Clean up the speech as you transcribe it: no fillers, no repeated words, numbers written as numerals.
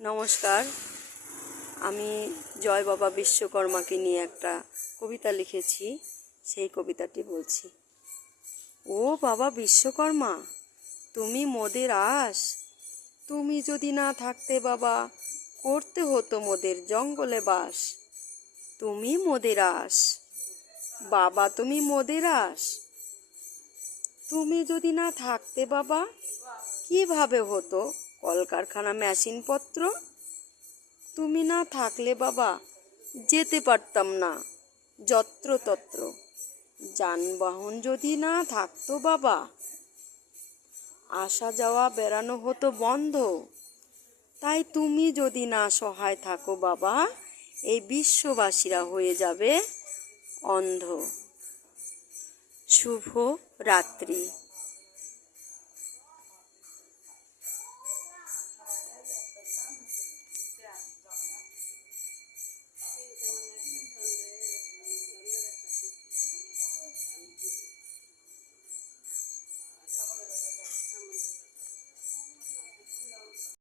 নমস্কার। আমি জয় বাবা বিশ্বকর্মাকে নিয়ে একটা কবিতা লিখেছি, সেই কবিতাটি বলছি। ও বাবা বিশ্বকর্মা, তুমি মোদের আস, তুমি যদি না থাকতে বাবা, করতে হতো মোদের জঙ্গলে বাস। তুমি মোদের আস বাবা, তুমি মোদের আস, তুমি যদি না থাকতে বাবা, কিভাবে হতো কলকারখানা মেশিনপত্র? তুমি না থাকলে বাবা, যেতে পারতাম না যত্রতত্র। যানবাহন যদি না থাকতো বাবা, আসা যাওয়া বেড়ানো হতো বন্ধ। তাই তুমি যদি না সহায় থাকো বাবা, এই বিশ্ববাসীরা হয়ে যাবে অন্ধ। শুভ রাত্রি।